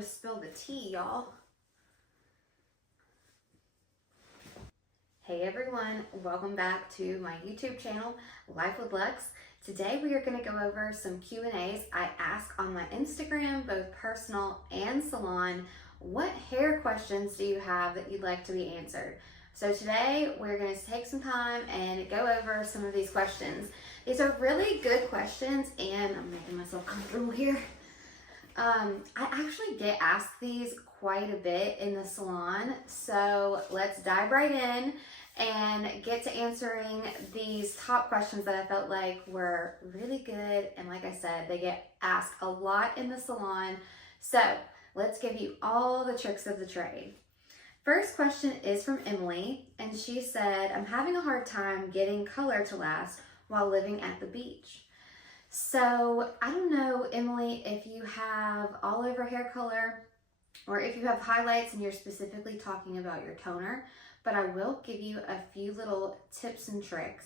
to spill the tea, y'all. Hey everyone, welcome back to my YouTube channel, Life with Lux. Today we are going to go over some Q&As I ask on my Instagram, both personal and salon. What hair questions do you have that you'd like to be answered? So today we're going to take some time and go over some of these questions. These are really good questions and I'm making myself comfortable here. I actually get asked these quite a bit in the salon, so let's dive right in and get to answering these top questions that I felt like were really good. And like I said, they get asked a lot in the salon. So let's give you all the tricks of the trade. First question is from Emily, and she said, I'm having a hard time getting color to last while living at the beach. So I don't know, Emily, if you have all over hair color or if you have highlights and you're specifically talking about your toner, but I will give you a few little tips and tricks.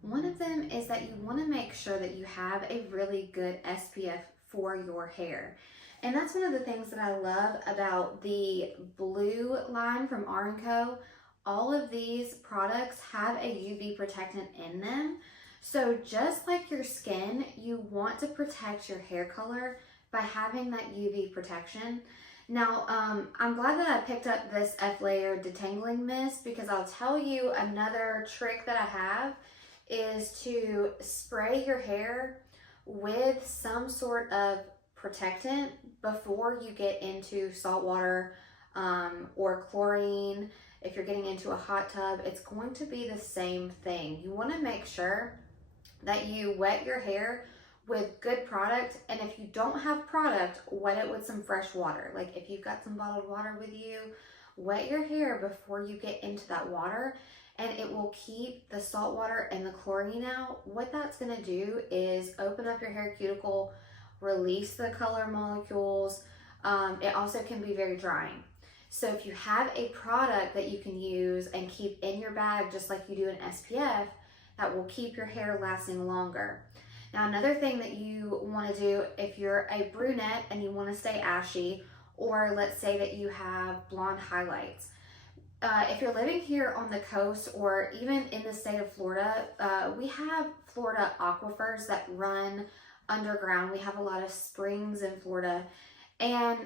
One of them is that you want to make sure that you have a really good SPF for your hair. And that's one of the things that I love about the Blue line from R&Co. All of these products have a UV protectant in them. So just like your skin, you want to protect your hair color by having that UV protection. Now, I'm glad that I picked up this F-Layer Detangling Mist because I'll tell you another trick that I have is to spray your hair with some sort of protectant before you get into salt water or chlorine. If you're getting into a hot tub, it's going to be the same thing. You want to make sure that you wet your hair with good product, and if you don't have product, wet it with some fresh water. Like if you've got some bottled water with you, wet your hair before you get into that water, and it will keep the salt water and the chlorine out. What that's going to do is open up your hair cuticle, release the color molecules. It also can be very drying. So if you have a product that you can use and keep in your bag just like you do an SPF, that will keep your hair lasting longer. Now, another thing that you want to do if you're a brunette and you want to stay ashy, or let's say that you have blonde highlights. If you're living here on the coast or even in the state of Florida, we have Florida aquifers that run underground. We have a lot of springs in Florida and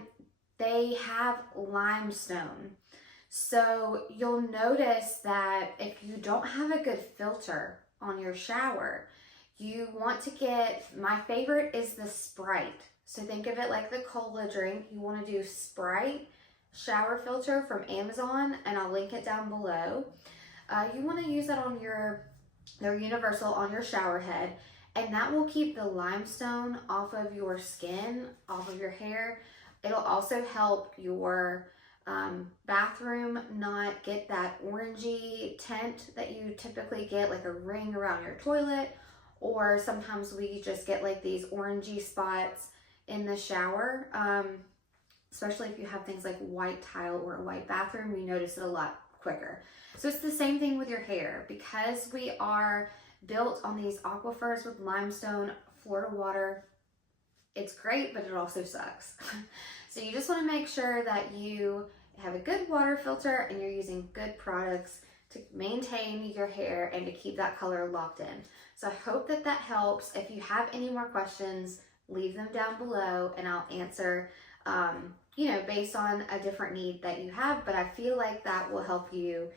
they have limestone. So you'll notice that if you don't have a good filter on your shower, you want to get, my favorite is the Sprite. So think of it like the cola drink. You want to do Sprite shower filter from Amazon, and I'll link it down below. You want to use that on they're universal on your shower head, and that will keep the limestone off of your skin, off of your hair. It'll also help your bathroom not get that orangey tint that you typically get, like a ring around your toilet, or sometimes we just get like these orangey spots in the shower, especially if you have things like white tile or a white bathroom, you notice it a lot quicker. So it's the same thing with your hair. Because we are built on these aquifers with limestone, Florida water, it's great, but it also sucks. So you just want to make sure that you have a good water filter and you're using good products to maintain your hair and to keep that color locked in. So I hope that that helps. If you have any more questions, leave them down below and I'll answer, based on a different need that you have, but I feel like that will help you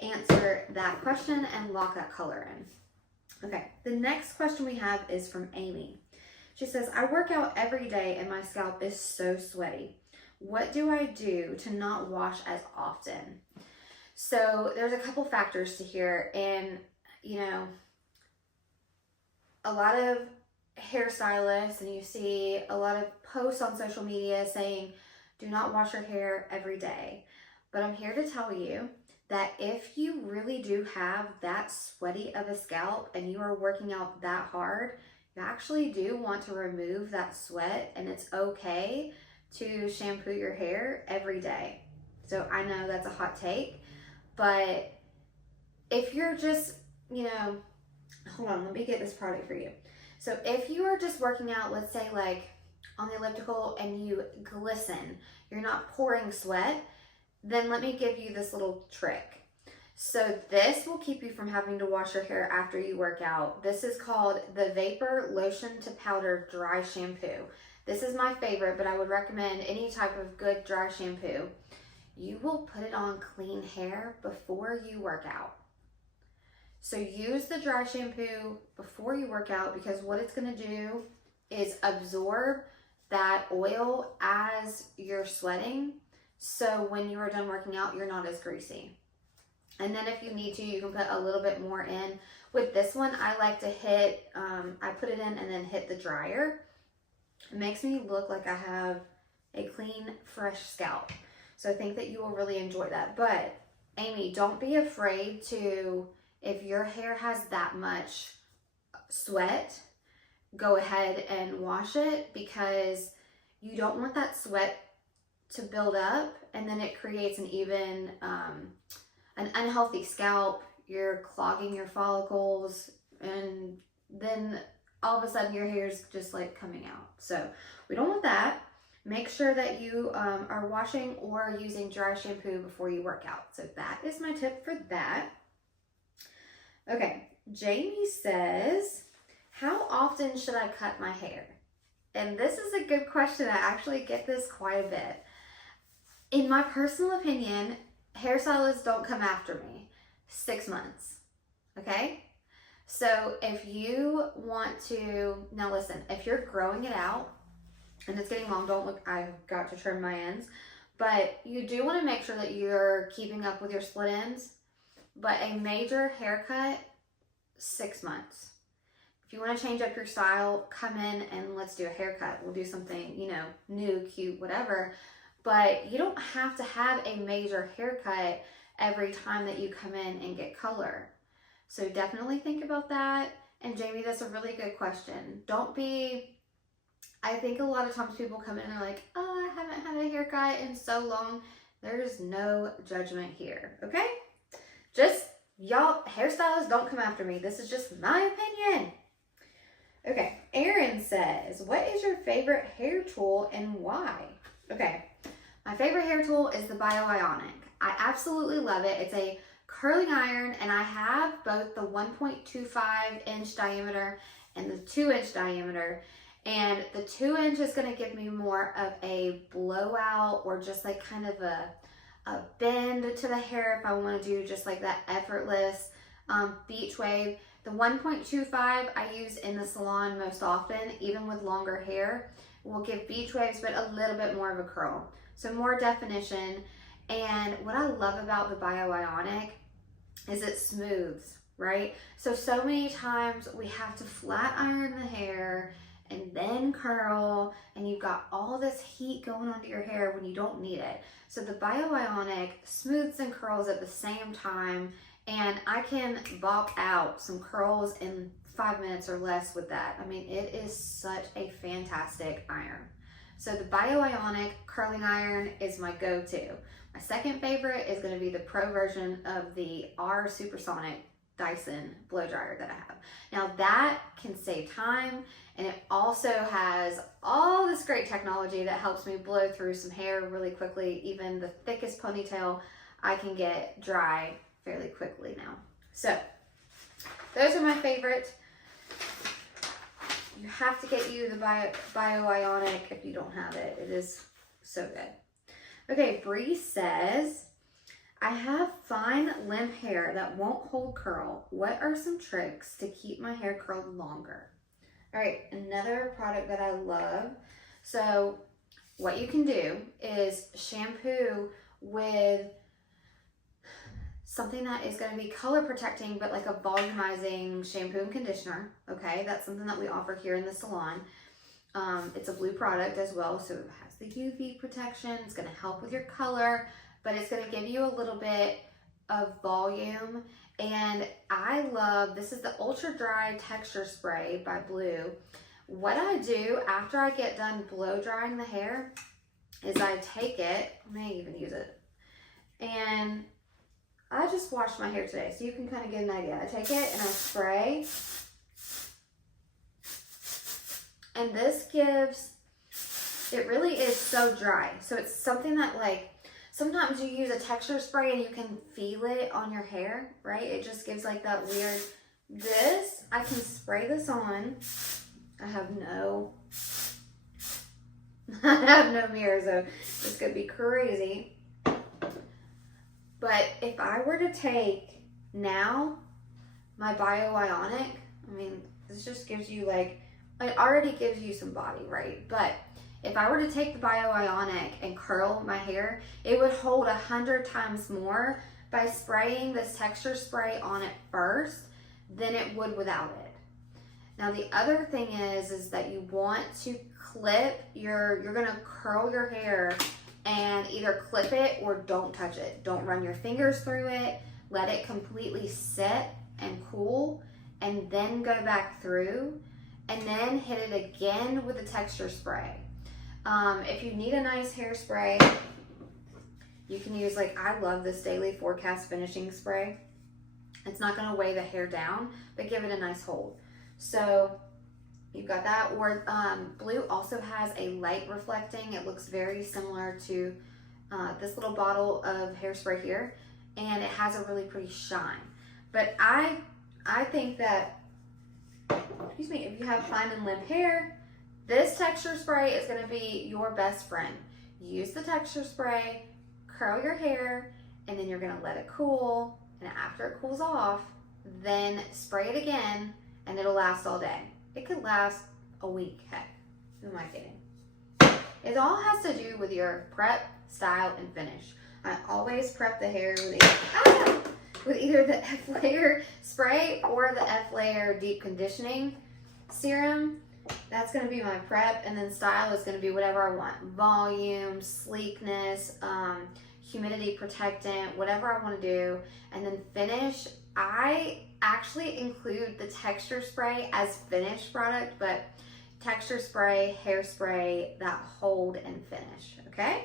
answer that question and lock that color in. Okay, the next question we have is from Amy. She says, I work out every day and my scalp is so sweaty. What do I do to not wash as often? So there's a couple factors to here, and a lot of hairstylists, and you see a lot of posts on social media saying, do not wash your hair every day. But I'm here to tell you that if you really do have that sweaty of a scalp and you are working out that hard, you actually do want to remove that sweat, and it's okay to shampoo your hair every day. So I know that's a hot take, but if you're just, hold on, let me get this product for you. So if you are just working out, let's say like on the elliptical and you glisten, you're not pouring sweat, then let me give you this little trick. So this will keep you from having to wash your hair after you work out. This is called the Vapor Lotion to Powder Dry Shampoo. This is my favorite, but I would recommend any type of good dry shampoo. You will put it on clean hair before you work out. So use the dry shampoo before you work out, because what it's going to do is absorb that oil as you're sweating. So when you are done working out, you're not as greasy. And then if you need to, you can put a little bit more in. With this one, I like to hit, I put it in and then hit the dryer. It makes me look like I have a clean, fresh scalp. So I think that you will really enjoy that. But Amy, don't be afraid to, if your hair has that much sweat, go ahead and wash it, because you don't want that sweat to build up and then it creates an even, an unhealthy scalp. You're clogging your follicles, and then all of a sudden your hair is just like coming out. So we don't want that. Make sure that you are washing or using dry shampoo before you work out. So that is my tip for that. Okay, Jamie says, how often should I cut my hair? And this is a good question. I actually get this quite a bit. In my personal opinion, hairstylists don't come after me. 6 months, okay? So if you want to, now listen, if you're growing it out and it's getting long, don't look, I've got to trim my ends, but you do want to make sure that you're keeping up with your split ends. But a major haircut, 6 months. If you want to change up your style, come in and let's do a haircut. We'll do something, you know, new, cute, whatever. But you don't have to have a major haircut every time that you come in and get color. So definitely think about that. And Jamie, that's a really good question. Don't be, I think a lot of times people come in and are like, oh, I haven't had a haircut in so long. There's no judgment here, okay? Just, y'all, hairstylists don't come after me. This is just my opinion. Okay, Erin says, what is your favorite hair tool and why? Okay, my favorite hair tool is the Bio-Ionic. I absolutely love it. It's a curling iron, and I have both the 1.25 inch diameter and the 2-inch diameter. And the 2-inch is going to give me more of a blowout, or just like kind of a bend to the hair if I want to do just like that effortless beach wave. The 1.25 I use in the salon most often, even with longer hair, will give beach waves but a little bit more of a curl, so more definition. And what I love about the Bio-Ionic is it smooths, right? So many times we have to flat iron the hair and then curl, and you've got all this heat going onto your hair when you don't need it. So the Bio-Ionic smooths and curls at the same time, and I can bop out some curls in 5 minutes or less with that. I mean, it is such a fantastic iron. So the Bio-Ionic curling iron is my go-to. My second favorite is going to be the pro version of the R Supersonic Dyson blow dryer that I have. Now that can save time, and it also has all this great technology that helps me blow through some hair really quickly. Even the thickest ponytail I can get dry fairly quickly now. So those are my favorite. You have to get you the Bio-Ionic if you don't have it. It is so good. Okay, Bree says, I have fine limp hair that won't hold curl. What are some tricks to keep my hair curled longer? All right, another product that I love. So what you can do is shampoo with something that is going to be color protecting, but like a volumizing shampoo and conditioner. Okay, that's something that we offer here in the salon. It's a blue product as well, so it has the UV protection. It's going to help with your color, but it's going to give you a little bit of volume. And I love, this is the Ultra Dry Texture Spray by Blue. What I do after I get done blow drying the hair is I take it, I may even use it, and I just washed my hair today, so you can kind of get an idea. I take it and I spray, and this gives It really is so dry. So it's something that, like, sometimes you use a texture spray and you can feel it on your hair, right? It just gives like that weird, this, I can spray this on. I have no mirror, so this could be crazy. But if I were to take now my Bio-Ionic, I mean, this just gives you like, it already gives you some body, right? But if I were to take the Bio-Ionic and curl my hair, it would hold 100 times more by spraying this texture spray on it first than it would without it. Now the other thing is that you want to clip you're gonna curl your hair and either clip it or don't touch it. Don't run your fingers through it. Let it completely sit and cool, and then go back through, and then hit it again with the texture spray. If you need a nice hairspray, you can use, like, I love this Daily Forecast finishing spray. It's not going to weigh the hair down, but give it a nice hold. So you've got that. Or Blue also has a light reflecting. It looks very similar to this little bottle of hairspray here, and it has a really pretty shine. But I think that, excuse me, if you have fine and limp hair, this texture spray is going to be your best friend. Use the texture spray, curl your hair, and then you're going to let it cool. And after it cools off, then spray it again, and it'll last all day. It could last a week, heck. Who am I kidding? It all has to do with your prep, style, and finish. I always prep the hair with either the F-Layer spray or the F-Layer deep conditioning serum. That's going to be my prep, and then style is going to be whatever I want. Volume, sleekness, humidity protectant, whatever I want to do. And then finish, I actually include the texture spray as finished product, but texture spray, hairspray, that hold and finish, okay?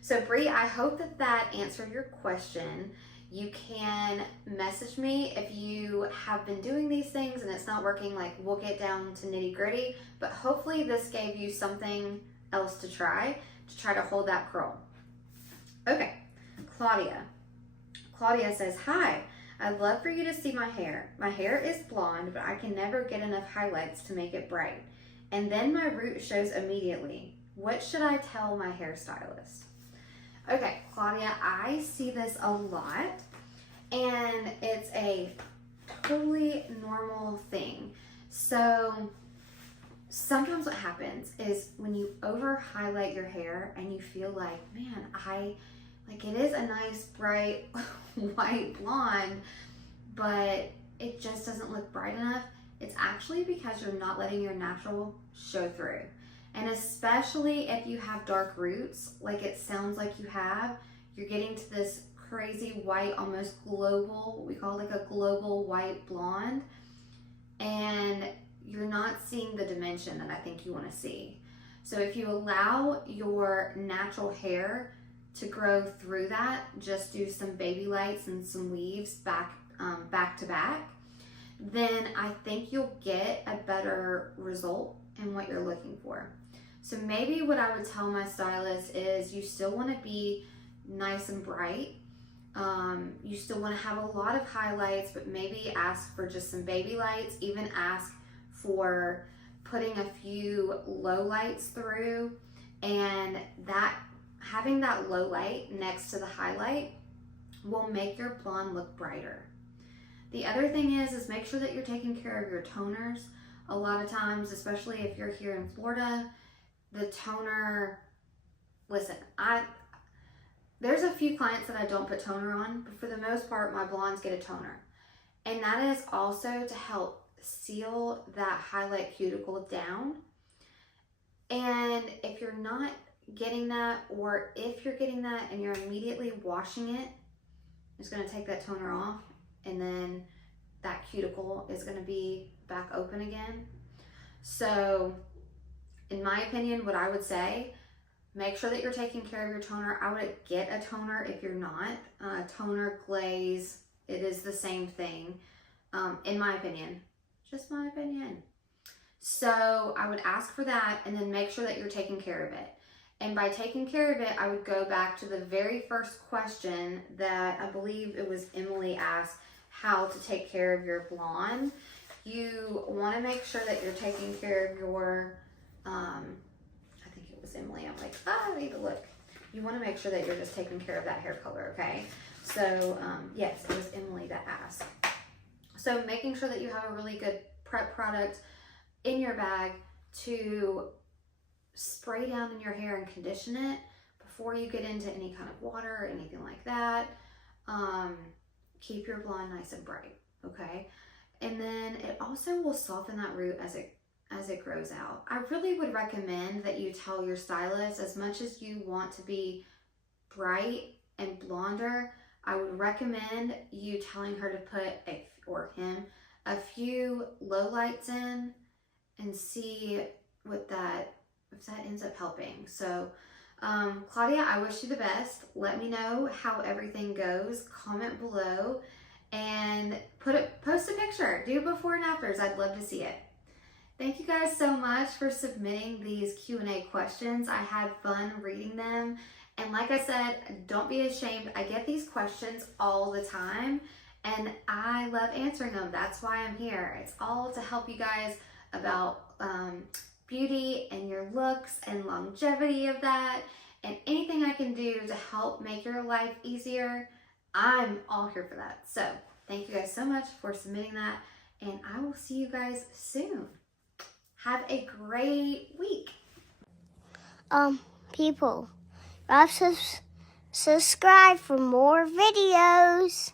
So Bree, I hope that answered your question. You can message me if you have been doing these things and it's not working. Like, we'll get down to nitty gritty, but hopefully this gave you something else to try to hold that curl. Okay, Claudia says, hi, I'd love for you to see my hair. My hair is blonde, but I can never get enough highlights to make it bright. And then my root shows immediately. What should I tell my hairstylist? Okay, Claudia, I see this a lot, and it's a totally normal thing. So sometimes what happens is when you over highlight your hair and you feel like, man, it is a nice bright white blonde, but it just doesn't look bright enough. It's actually because you're not letting your natural show through. And especially if you have dark roots, like it sounds like you have, you're getting to this crazy white, almost global, we call it like a global white blonde, and you're not seeing the dimension that I think you want to see. So if you allow your natural hair to grow through that, just do some baby lights and some weaves back to back, then I think you'll get a better result in what you're looking for. So maybe what I would tell my stylist is you still want to be nice and bright. You still want to have a lot of highlights, but maybe ask for just some baby lights. Even ask for putting a few low lights through, and that having that low light next to the highlight will make your blonde look brighter. The other thing is make sure that you're taking care of your toners. A lot of times, especially if you're here in Florida, the toner, listen, there's a few clients that I don't put toner on, but for the most part, my blondes get a toner. And that is also to help seal that highlight cuticle down. And if you're not getting that, or if you're getting that and you're immediately washing it, it's going to take that toner off, and then that cuticle is going to be back open again. So in my opinion, what I would say, make sure that you're taking care of your toner. I would get a toner if you're not. Toner, glaze, it is the same thing, in my opinion. Just my opinion. So I would ask for that and then make sure that you're taking care of it. And by taking care of it, I would go back to the very first question that I believe it was Emily asked, how to take care of your blonde. You want to make sure that you're taking care of your, I think it was Emily. I'm like, I need to look. You want to make sure that you're just taking care of that hair color, okay? So yes, it was Emily that asked. So making sure that you have a really good prep product in your bag to spray down in your hair and condition it before you get into any kind of water or anything like that. Keep your blonde nice and bright, okay? And then it also will soften that root as it grows out. I really would recommend that you tell your stylist, as much as you want to be bright and blonder, I would recommend you telling her to put, or him, a few low lights in and see what that, if that ends up helping. So Claudia, I wish you the best. Let me know how everything goes. Comment below and post a picture. Do before and afters. I'd love to see it. Thank you guys so much for submitting these Q&A questions. I had fun reading them. And like I said, don't be ashamed. I get these questions all the time and I love answering them. That's why I'm here. It's all to help you guys about beauty and your looks and longevity of that, and anything I can do to help make your life easier, I'm all here for that. So thank you guys so much for submitting that, and I will see you guys soon. Have a great week. People, subscribe for more videos.